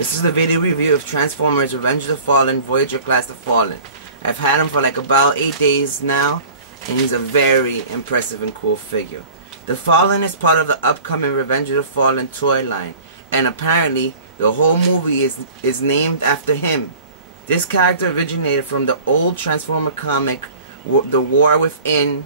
This is the video review of Transformers Revenge of the Fallen, Voyager Class The Fallen. I've had him for like about 8 days now, and he's a very impressive and cool figure. The Fallen is part of the upcoming Revenge of the Fallen toy line, and apparently the whole movie is named after him. This character originated from the old Transformer comic, The War Within,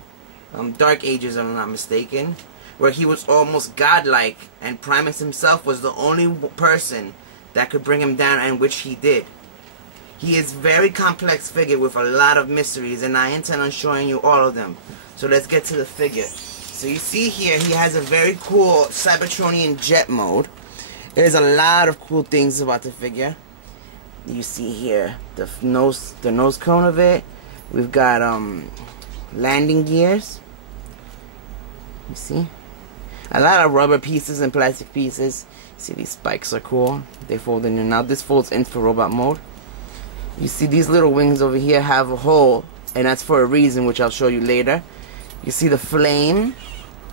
Dark Ages if I'm not mistaken, where he was almost godlike, and Primus himself was the only person that could bring him down, and which he did. He is a very complex figure with a lot of mysteries, and I intend on showing you all of them. So let's get to the figure. So you see here, he has a very cool Cybertronian jet mode. There's a lot of cool things about the figure. You see here the nose cone of it. We've got landing gears. You see? A lot of rubber pieces and plastic pieces. See, these spikes are cool. They fold in and out. This folds in for robot mode. You see these little wings over here have a hole, and that's for a reason, which I'll show you later. You see the flame.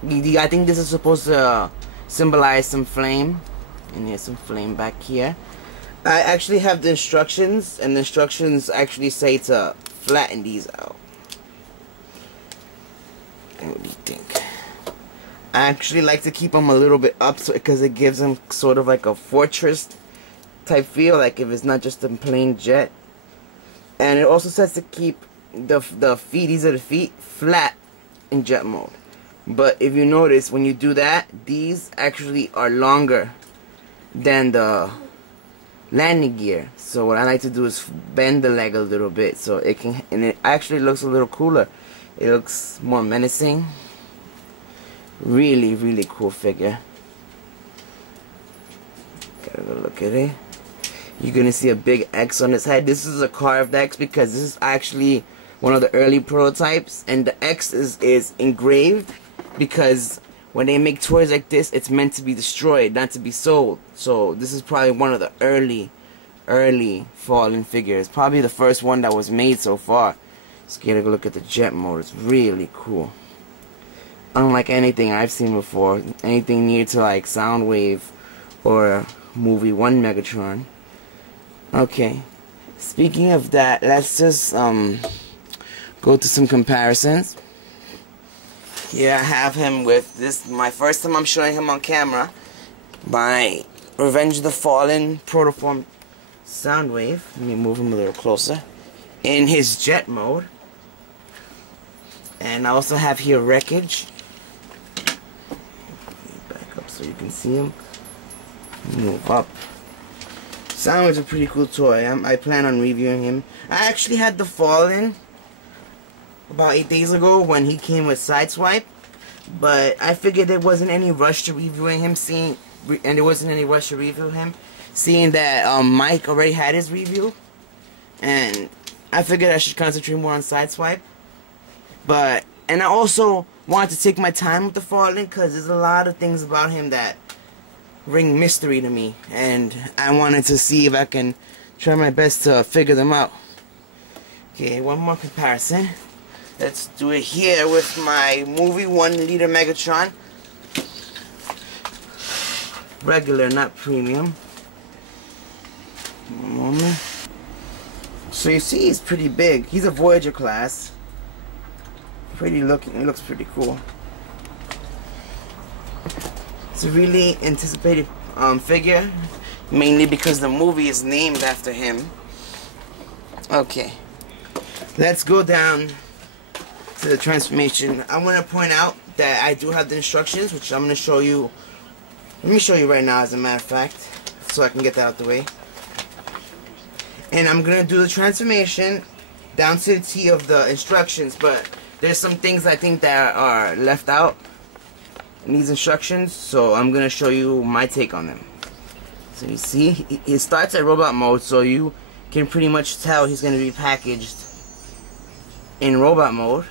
I think this is supposed to symbolize some flame. And here's some flame back here. I actually have the instructions, and the instructions actually say to flatten these out. What do you think? I actually like to keep them a little bit up, because it gives them sort of like a fortress type feel, like if it's not just a plain jet. And it also says to keep the feet, these are the feet, flat in jet mode. But if you notice, when you do that, these actually are longer than the landing gear. So what I like to do is bend the leg a little bit, so it can, and it actually looks a little cooler. It looks more menacing. Really, really cool figure. Gotta go look at it. You're gonna see a big X on his head. This is a carved X because this is actually one of the early prototypes, and the X is engraved because when they make toys like this, it's meant to be destroyed, not to be sold. So this is probably one of the early Fallen figures. Probably the first one that was made so far. Let's get a look at the jet mode. It's really cool. Unlike anything I've seen before, anything near to like Soundwave or movie Leader Megatron. Okay, speaking of that, let's just go to some comparisons. Here I have him with this, my first time I'm showing him on camera, my Revenge of the Fallen Protoform Soundwave. Let me move him a little closer. In his jet mode. And I also have here Wreckage. Back up so you can see him. Move up. Soundwave's a pretty cool toy. I plan on reviewing him. I actually had the Fallen about 8 days ago when he came with Sideswipe, but I figured there wasn't any rush to reviewing him, seeing that Mike already had his review, and I figured I should concentrate more on Sideswipe. And I also wanted to take my time with the Fallen because there's a lot of things about him that ring mystery to me, and I wanted to see if I can try my best to figure them out. Okay, one more comparison. Let's do it here with my movie one Leader Megatron. Regular, not premium. One moment. So you see he's pretty big. He's a Voyager class. Pretty looking, it looks pretty cool. It's a really anticipated figure, mainly because the movie is named after him. Okay, let's go down to the transformation. I want to point out that I do have the instructions, which I'm going to show you. Let me show you right now, as a matter of fact, so I can get that out the way. And I'm going to do the transformation down to the T of the instructions, but there's some things I think that are left out in these instructions, so I'm going to show you my take on them. So you see, it starts at robot mode, so you can pretty much tell he's going to be packaged in robot mode,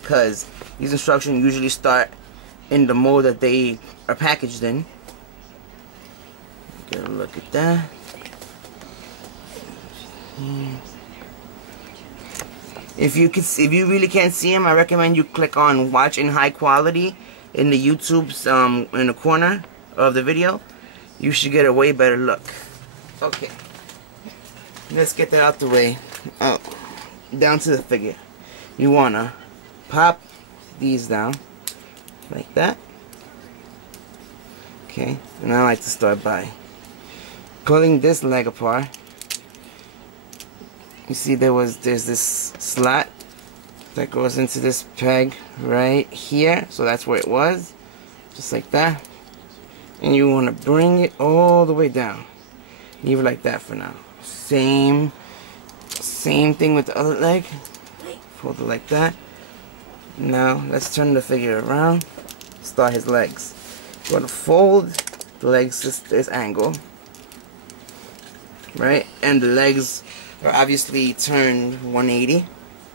because these instructions usually start in the mode that they are packaged in. Get a look at that. If you really can't see him, I recommend you click on watch in high quality in the YouTube's in the corner of the video. You should get a way better look. Okay. Let's get that out the way. Oh, down to the figure. You wanna pop these down like that. Okay, and I like to start by pulling this leg apart. You see there's this slot that goes into this peg right here, so that's where it was, just like that. And you want to bring it all the way down. Leave it like that for now. Same thing with the other leg. Fold it like that. Now let's turn the figure around. Start his legs. You want to fold the legs this angle, right? And the legs are obviously turned 180,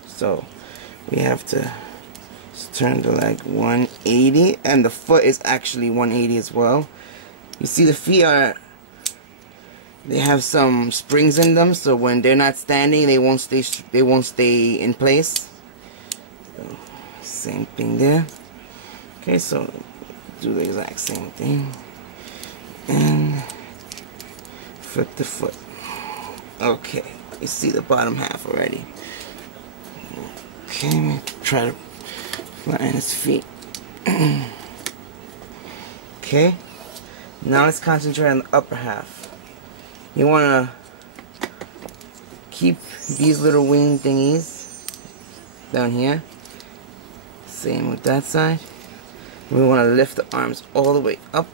so we have to turn the leg 180, and the foot is actually 180 as well. You see the feet they have some springs in them, so when they're not standing, they won't stay in place. So, same thing there. Okay, so do the exact same thing and flip the foot. Okay, you see the bottom half already. Okay, let me try to flatten his feet. Okay, now let's concentrate on the upper half. You want to keep these little wing thingies down here. Same with that side. We want to lift the arms all the way up,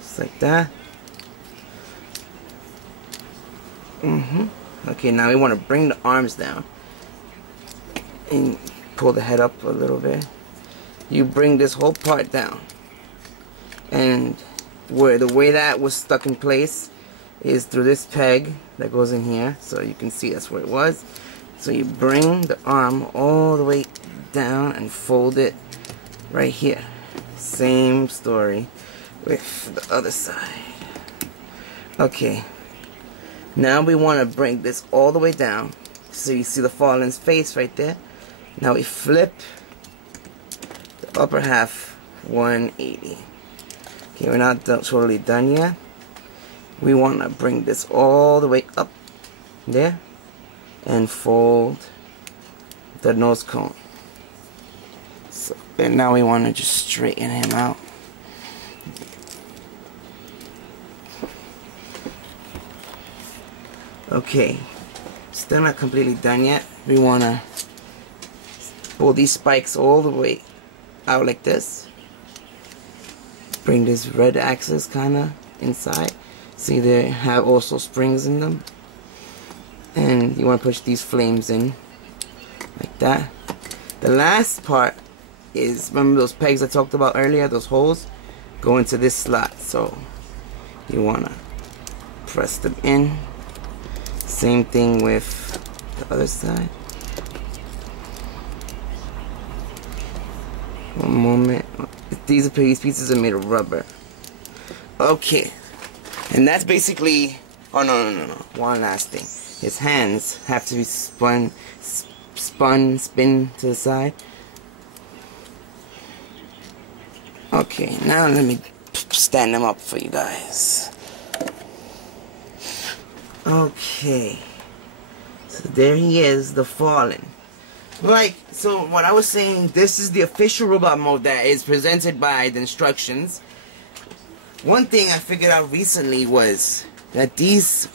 just like that. Okay, now we want to bring the arms down and pull the head up a little bit. You bring this whole part down, and the way that was stuck in place is through this peg that goes in here, so you can see that's where it was. So you bring the arm all the way down and fold it right here. Same story with the other side. Okay, now we want to bring this all the way down, so you see the fallen's face right there. Now we flip the upper half 180. Okay, we're not totally done yet. We want to bring this all the way up there and fold the nose cone. So, and now we want to just straighten him out. Okay, still not completely done yet. We want to pull these spikes all the way out like this. Bring this red axis kind of inside. See, they have also springs in them. And you want to push these flames in like that. The last part is, remember those pegs I talked about earlier, those holes go into this slot, so you want to press them in. Same thing with the other side. One moment. These pieces are made of rubber. Okay, and that's basically, oh no, one last thing. His hands have to be spin to the side. Okay, now let me stand them up for you guys. Okay, so there he is, the Fallen. Like, so what I was saying, this is the official robot mode that is presented by the instructions. One thing I figured out recently was that these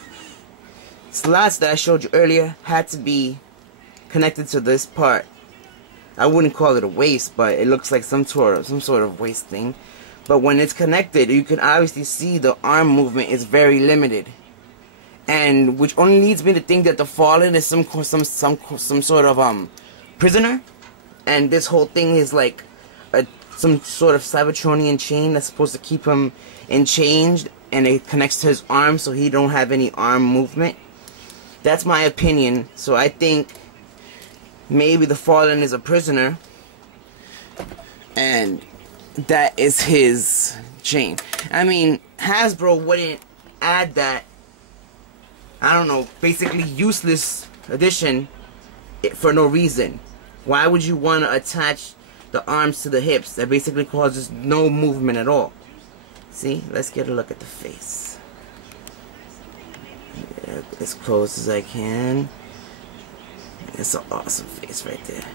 slots that I showed you earlier had to be connected to this part. I wouldn't call it a waist, but it looks like some sort of waist thing. But when it's connected, you can obviously see the arm movement is very limited, and which only leads me to think that the Fallen is some sort of prisoner, and this whole thing is like some sort of Cybertronian chain that's supposed to keep him enchained, and it connects to his arm so he don't have any arm movement. That's my opinion. So I think maybe the Fallen is a prisoner, and that is his chain. I mean, Hasbro wouldn't add that, I don't know, basically useless addition for no reason. Why would you want to attach the arms to the hips? That basically causes no movement at all. See, let's get a look at the face. it as close as I can. It's an awesome face right there.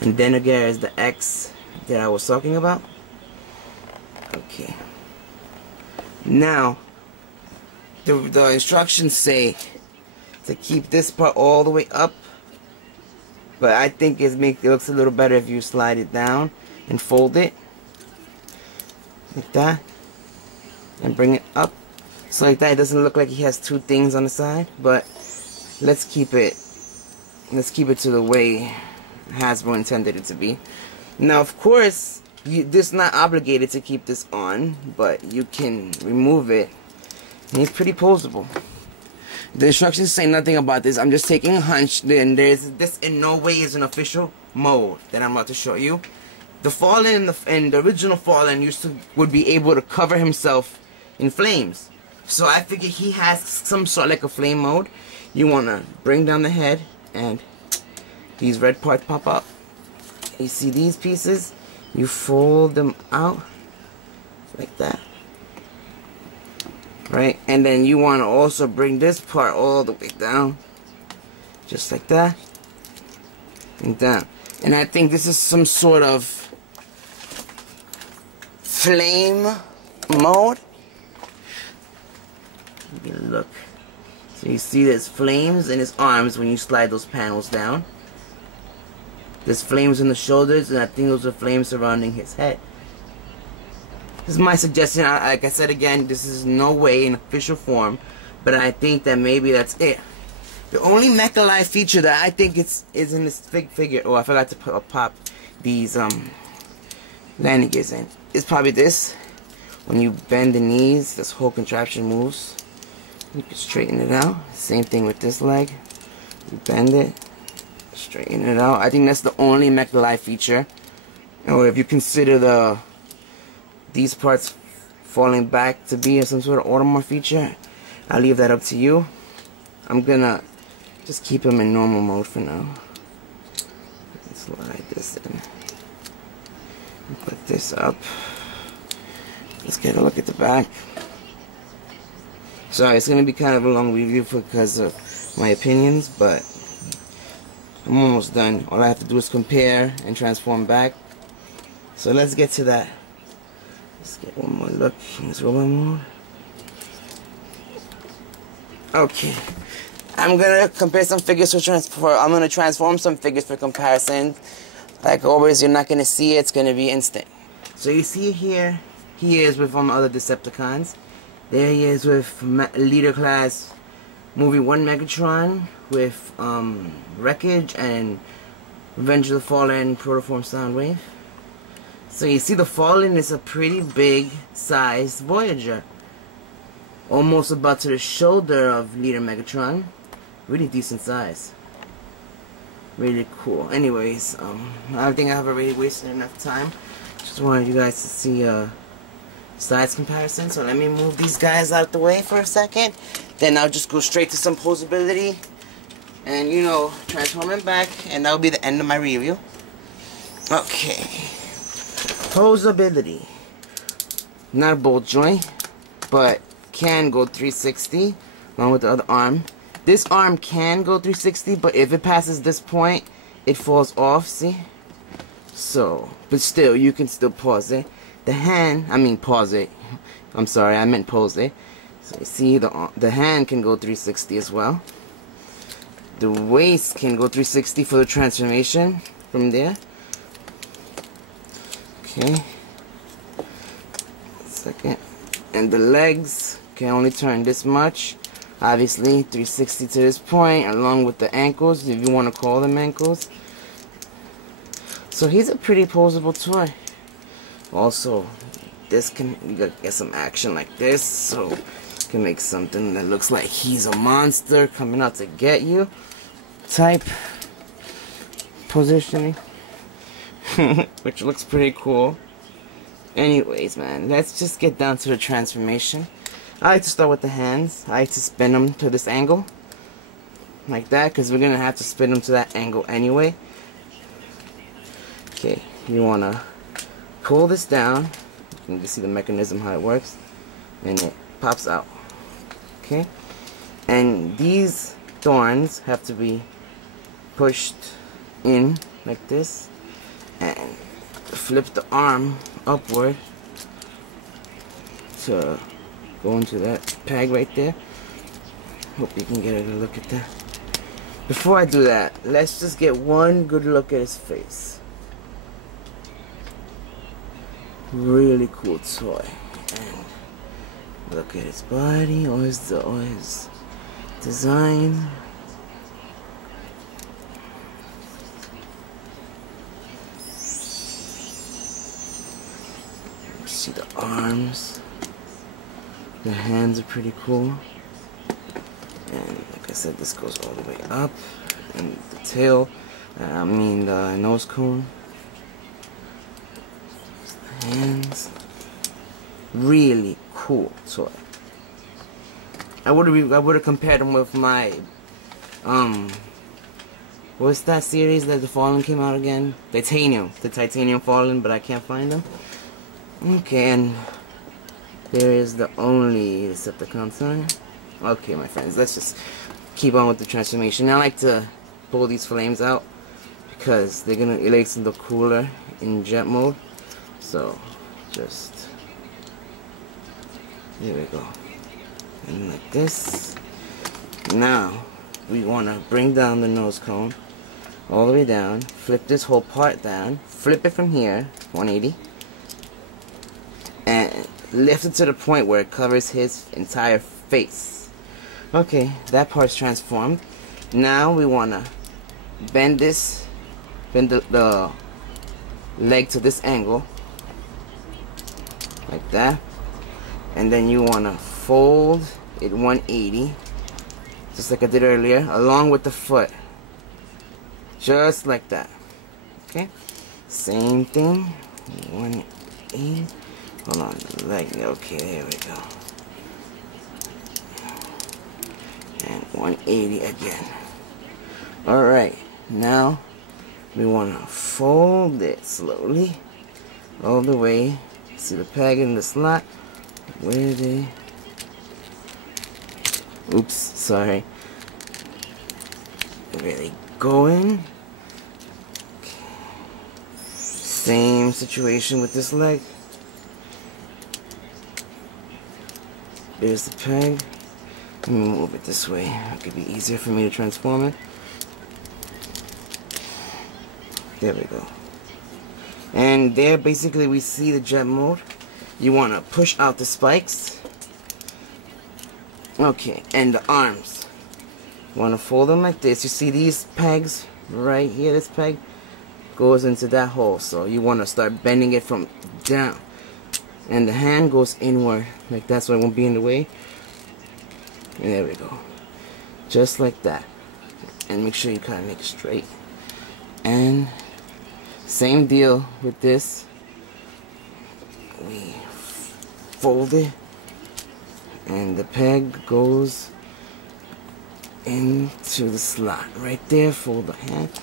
And then again is the X that I was talking about. Okay. Now, the instructions say to keep this part all the way up, but I think it looks a little better if you slide it down and fold it like that and bring it up. So like that, it doesn't look like he has two things on the side, but let's keep it to the way Hasbro intended it to be. Now, of course, this is not obligated to keep this on, but you can remove it, and it's pretty posable. The instructions say nothing about this. I'm just taking a hunch. Then this in no way is an official mode that I'm about to show you. The Fallen and the original Fallen would be able to cover himself in flames. So I figured he has some sort of like a flame mode. You wanna bring down the head, and these red parts pop up. You see these pieces? You fold them out like that. Right, and then you want to also bring this part all the way down, just like that, and down. And I think this is some sort of flame mode. Look, so you see there's flames in his arms when you slide those panels down. There's flames in the shoulders, and I think those are flames surrounding his head. This is my suggestion. Like I said again, this is no way an official form, but I think that maybe that's it. The only Mecha Live feature that I think is in this figure. Oh, I forgot to pop these landing gears in. It's probably this. When you bend the knees, this whole contraption moves. You can straighten it out. Same thing with this leg. You bend it, straighten it out. I think that's the only Mecha Live feature. Or if you consider these parts falling back to be some sort of Audemars feature, I'll leave that up to you. I'm gonna just keep him in normal mode for now. Slide this in. Put this up. Let's get a look at the back. Sorry, it's gonna be kind of a long review because of my opinions, but I'm almost done. All I have to do is compare and transform back. So let's get to that. Let's get one more look in this robot mode. Okay, I'm gonna compare some figures I'm gonna transform some figures for comparison. Like always, you're not gonna see it. It's gonna be instant. So you see here, he is with other Decepticons. There he is with Leader Class Movie 1 Megatron with Wreckage and Revenge of the Fallen Protoform Soundwave. So you see the Fallen is a pretty big sized Voyager. Almost about to the shoulder of Leader Megatron. Really decent size. Really cool. Anyways, I think I have already wasted enough time. Just wanted you guys to see size comparison. So let me move these guys out the way for a second. Then I'll just go straight to some posability. And you know, transform it back. And that'll be the end of my review. Okay. Posability. Not a bolt joint, but can go 360 along with the other arm. This arm can go 360, but if it passes this point, it falls off, see? So, but still, you can still pause it. The hand, pause it. I'm sorry, I meant pose it. So you see the hand can go 360 as well. The waist can go 360 for the transformation from there. Okay. Second. And the legs can only turn this much. Obviously, 360 to this point, along with the ankles, if you want to call them ankles. So he's a pretty posable toy. Also, this can get some action like this, so you can make something that looks like he's a monster coming out to get you type positioning. Which looks pretty cool. Anyways, man, let's just get down to the transformation. I like to start with the hands. I like to spin them to this angle. Like that, because we're going to have to spin them to that angle anyway. Okay, you want to pull this down. You can see the mechanism, how it works. And it pops out. Okay? And these thorns have to be pushed in like this, and flip the arm upward to go into that peg right there. Hope you can get a look at that. Before I do that, let's just get one good look at his face. Really cool toy. And look at his body, or his design. See the arms. The hands are pretty cool. And like I said, this goes all the way up. And the tail, the nose cone. Hands. Really cool toy. I would have compared them with my what's that series that the Fallen came out again? The Titanium Fallen, but I can't find them. Okay, and there is the only Decepticon sign. Okay, my friends, let's just keep on with the transformation. I like to pull these flames out because it makes them look cooler in jet mode. So, just there we go. And like this. Now, we want to bring down the nose cone all the way down. Flip this whole part down. Flip it from here, 180. And lift it to the point where it covers his entire face. Okay, that part's transformed. Now we want to bend the leg to this angle. Like that. And then you want to fold it 180. Just like I did earlier. Along with the foot. Just like that. Okay. Same thing. 180. Hold on, leg. Okay, there we go. And 180 again. Alright, now we want to fold it slowly all the way. See the peg in the slot? Where are they? Oops, sorry. Where are they going? Okay. Same situation with this leg. There's the peg. Let me move it this way. It could be easier for me to transform it. There we go. And there basically we see the jet mode. You want to push out the spikes. Okay, and the arms. You want to fold them like this. You see these pegs right here? This peg goes into that hole. So you want to start bending it from down. And the hand goes inward like that, so it won't be in the way. And there we go. Just like that. And make sure you kind of make it straight. And same deal with this. We fold it. And the peg goes into the slot. Right there, fold the hand.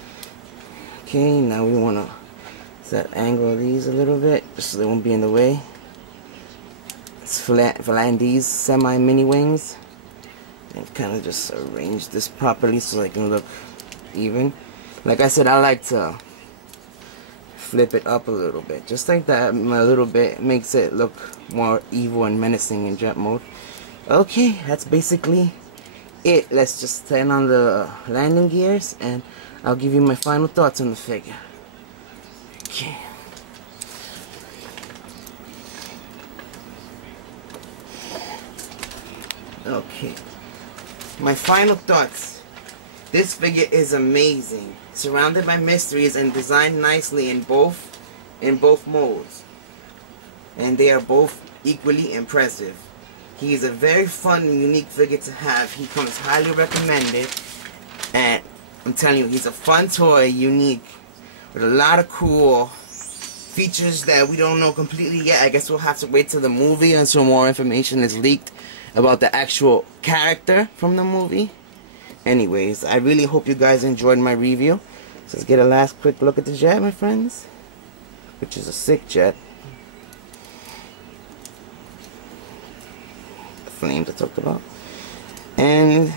Okay, now we want to set angle these a little bit, just so they won't be in the way. Let's flatten these semi-mini wings. And kind of just arrange this properly so they can look even. Like I said, I like to flip it up a little bit. Just like that, a little bit makes it look more evil and menacing in jet mode. Okay, that's basically it. Let's just turn on the landing gears and I'll give you my final thoughts on the figure. Okay. Okay. My final thoughts. This figure is amazing. Surrounded by mysteries and designed nicely in both modes. And they are both equally impressive. He is a very fun and unique figure to have. He comes highly recommended. And I'm telling you, he's a fun toy, unique, with a lot of cool features that we don't know completely yet. I guess we'll have to wait till the movie until more information is leaked about the actual character from the movie. Anyways, I really hope you guys enjoyed my review. So let's get a last quick look at the jet, my friends. Which is a sick jet. The flames I talked about. And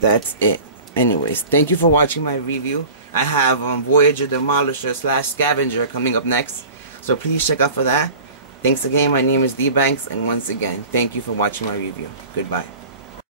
that's it. Anyways, thank you for watching my review. I have Voyager Demolisher / Scavenger coming up next, so please check out for that. Thanks again, my name is D Banks, and once again, thank you for watching my review. Goodbye.